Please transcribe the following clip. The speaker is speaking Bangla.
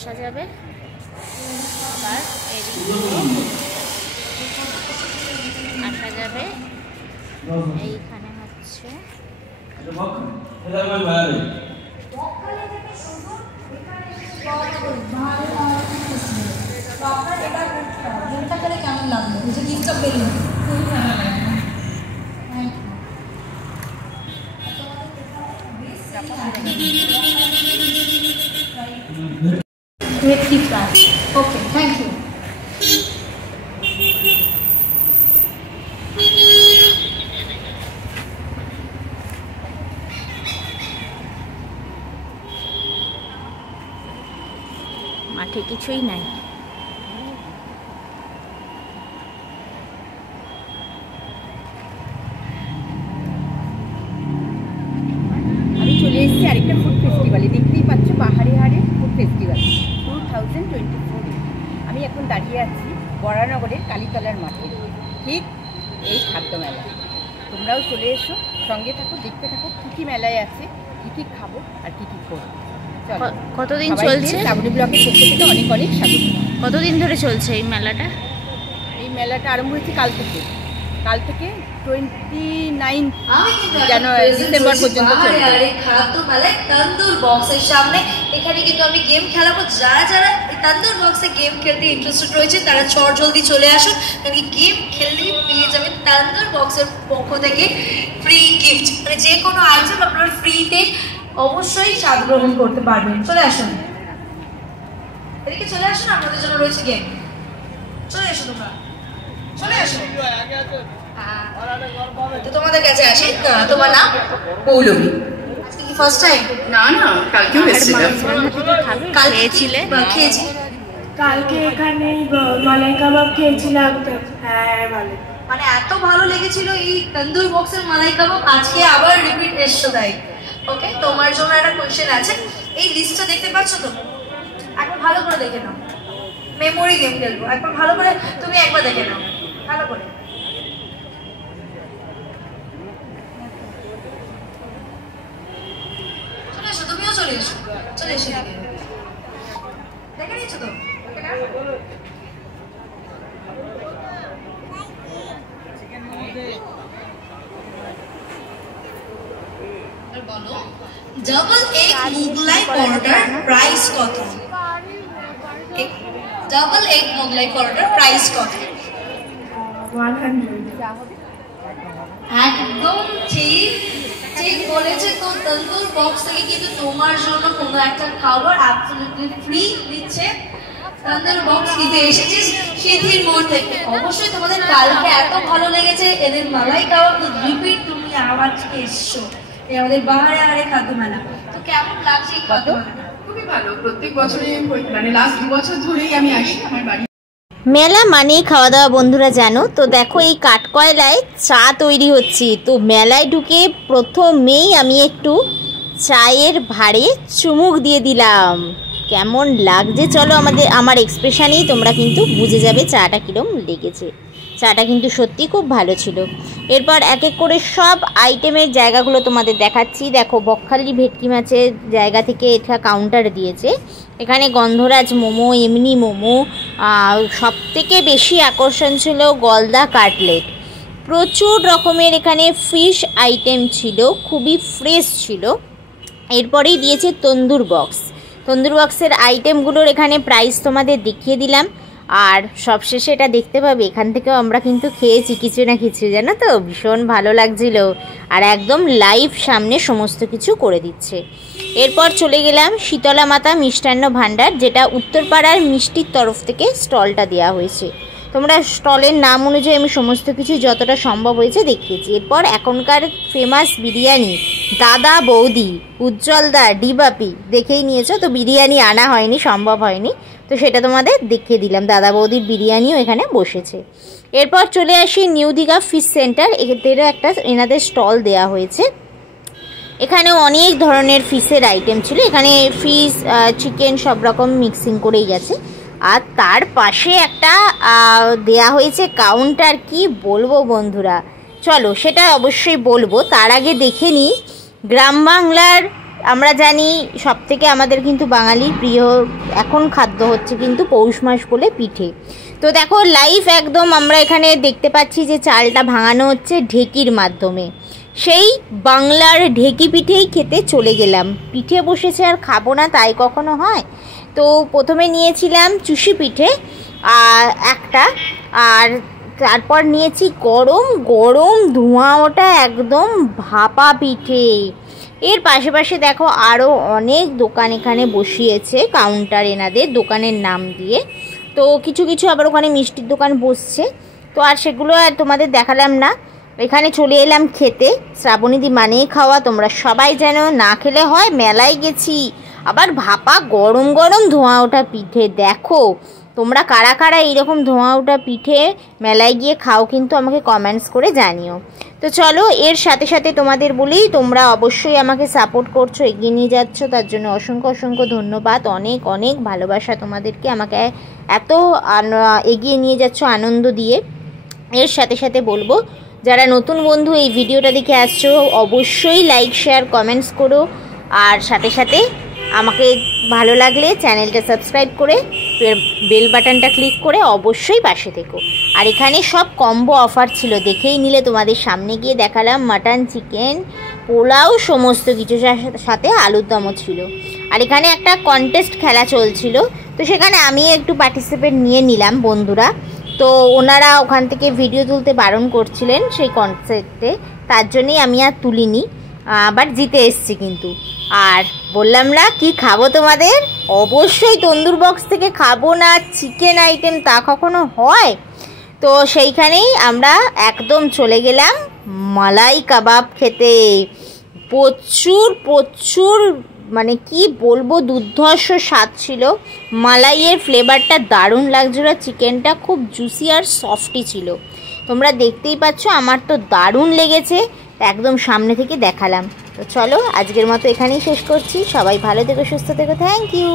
আসা যাবে। আবার আসা যাবে। এইখানে হচ্ছে কেমন লাগলো? গিফটটা পেলাম। ওকে, থ্যাংক ইউ। মাঠে কিছুই নাই। আমি চলে এসেছি আরেকটা ফুড ফেস্টিভ্যালে, দেখতেই পাচ্ছ পাহাড়ে হাড়ে ফুড ফেস্টিভ্যাল 2024। আমি এখন দাঁড়িয়ে আছি বরানগরের কালীতলার মাঠে, ঠিক এই খাদ্য মেলা। তোমরাও চলে এসো, সঙ্গে থাকো, দেখতে থাকো কী কী মেলায় আছে, কী কী খাবো আর কী কী করবো। কতদিন চলছে? লাবণী ব্লকের পক্ষ থেকে অনেক অনেক স্বাগত। কতদিন ধরে চলছে এই মেলাটা? এই মেলাটা আরম্ভ হয়েছে কাল থেকে 29 জানুয়ারি ডিসেম্বর পর্যন্ত চলবে। খাদ্য মেলায় তন্দুর বক্সের সামনে এখানে কিন্তু আমি গেম খেলাবো। যারা যারা এই তন্দুর বক্সে গেম খেলতে ইন্টারেস্টেড রয়েছে তারা জলদি চলে আসুন, কারণ গেম খেললেই পেয়ে যাবেন তন্দুর বক্সের পক্ষ থেকে ফ্রি গিফট। মানে যে কোনো আইটেম আপনারা ফ্রিতে অবশ্যই স্বাদ গ্রহণ করতে পারবেন। চলে আসুন, এদিকে চলে আসুন, আপনাদের জন্য রয়েছে গেম। চলে আসুন, তোমরা চলে আসুন। তো তোমাদের কাছে আসি, তোমার নাম? পৌলমী। আজকে কি ফার্স্ট টাইম? না না, কালকেও এসেছিলাম। খেয়েছিলে? খেয়েছি কালকে এখানে মালাই কাবাব খেয়েছিলাম তো। হ্যাঁ ভালো, মানে এত ভালো লেগেছিল এই তন্দুর বক্সের মালাই কাবাব, আজকে আবার রিপিট এসছো তাই। ওকে, তোমার জন্য একটা কোয়েশ্চেন আছে। এই লিস্টটা দেখতে পাচ্ছ তো? একবার ভালো করে দেখে নাও। মেমোরি গেম খেলবো, একবার ভালো করে তুমি একবার দেখে নাও ভালো করে। চলে এসো, তুমিও চলে এসো, চলে এসো। দেখে নিচ্ছ তো? डबल एग मुगलाई परोटार प्राइस कत? डबल एग मुगलाई परोटार प्राइस कत? 100। একদম ঠিক ঠিক বলেছে। তো তন্দুর বক্স থেকে কিন্তু তোমার জন্য কোনো একটা খাবার অ্যাবসলিউটলি ফ্রি দিচ্ছে। তন্দুর বক্স কিন্তু এসেছিস সিদ্ধির মোড় থেকে। অবশ্যই তোমাদের কালকে এত ভালো লেগেছে এদের মালাই কাবাব, তো রিপিট তুমি আবার এসছো আমাদের বাহারে হারে খাদ্য মেলা। তো কেমন লাগছে এই খাদ্য মেলা? খুবই ভালো, প্রত্যেক বছরই মানে লাস্ট 2 বছর ধরেই আমি আসি আমার বাড়ি। মেলা মানেই খাওয়া দাওয়া বন্ধুরা জানো তো। দেখো এই কাঠকয়লায় চা তৈরি হচ্ছে। তো মেলায় ঢুকে প্রথমেই আমি একটু চায়ের ভাঁড়ে চুমুক দিয়ে দিলাম। কেমন লাগছে চলো আমার এক্সপ্রেশনেই তোমরা কিন্তু বুঝে যাবে চাটা কীরকম লেগেছে। চাটা কিন্তু সত্যি খুব ভালো ছিল। এরপর এক এক করে সব আইটেমের জায়গাগুলো তোমাদের দেখাচ্ছি। দেখো বকখালি ভেটকি মাছের জায়গা থেকে এটা কাউন্টার দিয়েছে। এখানে গন্ধরাজ মোমো, এমনি মোমো, সবথেকে বেশি আকর্ষণ ছিল গলদা কাটলেট। প্রচুর রকমের এখানে ফিশ আইটেম ছিল, খুবই ফ্রেশ ছিল। এরপরেই দিয়েছে তন্দুর বক্স। তন্দুর বক্সের আইটেমগুলোর এখানে প্রাইস তোমাদের দেখিয়ে দিলাম। আর সবশেষে এটা দেখতে পাবে এখান থেকেও আমরা কিন্তু খেয়েছি কিছু না কিছু, জানো তো, ভীষণ ভালো লাগছিল। আর একদম লাইভ সামনে সমস্ত কিছু করে দিচ্ছে। এরপর চলে গেলাম শীতলা মাতা মিষ্টান্ন ভাণ্ডার, যেটা উত্তরপাড়ার মিষ্টির তরফ থেকে স্টলটা দেওয়া হয়েছে। তোমরা স্টলের নাম অনুযায়ী আমি সমস্ত কিছু যতটা সম্ভব হয়েছে দেখিয়েছি। এরপর এখনকার ফেমাস বিরিয়ানি দাদা বৌদি, উজ্জ্বলদা, ডিবাপি দেখেই নিয়েছো তো। বিরিয়ানি আনা হয়নি, সম্ভব হয়নি, তো সেটা তোমাদের দেখিয়ে দিলাম। দাদা বৌদির বিরিয়ানিও এখানে বসেছে। এরপর চলে আসি নিউ দীঘা ফিশ সেন্টার, এদেরও একটা এনাদের স্টল দেওয়া হয়েছে। এখানেও অনেক ধরনের ফিশের আইটেম ছিল। এখানে ফিশ, চিকেন সব রকম মিক্সিং করেই গেছে। আর তার পাশে একটা দেয়া হয়েছে কাউন্টার। কি বলবো বন্ধুরা, চলো সেটা অবশ্যই বলবো। তার আগে দেখে নিই গ্রাম বাংলার আমরা জানি সবথেকে আমাদের কিন্তু বাঙালির প্রিয় এখন খাদ্য হচ্ছে কিন্তু পৌষ মাস বলে পিঠে। তো দেখো লাইভ একদম আমরা এখানে দেখতে পাচ্ছি যে চালটা ভাঙানো হচ্ছে ঢেকির মাধ্যমে। সেই বাংলার ঢেকি পিঠেই খেতে চলে গেলাম। পিঠে বসেছে আর খাবো না তাই কখনো হয়? তো প্রথমে নিয়েছিলাম চুষি পিঠে একটা, আর তারপর নিয়েছি গরম গরম ধোঁয়া ওটা একদম ভাপা পিঠে। এর পাশে দেখো আরও অনেক দোকান এখানে বসিয়েছে, কাউন্টার এনাদের দোকানের নাম দিয়ে। তো কিছু আবার ওখানে মিষ্টির দোকান বসছে, তো আর সেগুলো আর তোমাদের দেখালাম না। এখানে চলে এলাম খেতে। শ্রাবণীদি মানেই খাওয়া, তোমরা সবাই জানো, না খেলে হয়। মেলায় গেছি, আবার ভাপা গরম গরম ধোঁয়া ওঠা পিঠে। দেখো তোমরা কারা কারা এইরকম ধোঁয়া ওঠা পিঠে মেলায় গিয়ে খাও কিন্তু আমাকে কমেন্টস করে জানিও। তো চলো, এর সাথে তোমাদের বলি, তোমরা অবশ্যই আমাকে সাপোর্ট করছো, এগিয়ে নিয়ে যাচ্ছ, তার জন্য অসংখ্য ধন্যবাদ। অনেক ভালোবাসা তোমাদেরকে, আমাকে এত এগিয়ে নিয়ে যাচ্ছ আনন্দ দিয়ে। এর সাথে বলবো, যারা নতুন বন্ধু এই ভিডিওটা দেখে আসছো অবশ্যই লাইক শেয়ার কমেন্টস করো, আর সাথে আমাকে ভালো লাগলে চ্যানেলটা সাবস্ক্রাইব করে বেল বাটনটা ক্লিক করে অবশ্যই পাশে থেকো। আর এখানে সব কম্বো অফার ছিল, দেখেই নিলে, তোমাদের সামনে গিয়ে দেখালাম। মাটন, চিকেন, পোলাও সমস্ত কিছু, সাথে আলুর দমও ছিল। আর এখানে একটা কন্টেস্ট খেলা চলছিল, তো সেখানে আমি একটু পার্টিসিপেট নিয়ে নিলাম বন্ধুরা। তো ওনারা ওখান থেকে ভিডিও তুলতে বারণ করছিলেন সেই কনসেপ্টে, তার জন্যই আমি আর তুলিনি, বাট জিতে এসছি কিন্তু। আর বললাম না কি খাবো তোমাদের, অবশ্যই তন্দুর বক্স থেকে খাবো না চিকেন আইটেম, তা কখনো হয়? তো সেইখানেই আমরা একদম চলে গেলাম মালাই কাবাব খেতে। প্রচুর মানে কি বলবো, দুর্ধর্ষ স্বাদ ছিল। মালাইয়ের ফ্লেভারটা দারুণ লাগছিল, চিকেনটা খুব জুসি আর সফটই ছিল। তোমরা দেখতেই পাচ্ছ, আমার তো দারুণ লেগেছে, একদম সামনে থেকে দেখালাম। তো চলো আজকের মতো এখানেই শেষ করছি। সবাই ভালো থেকো, সুস্থ থেকো, থ্যাংক ইউ।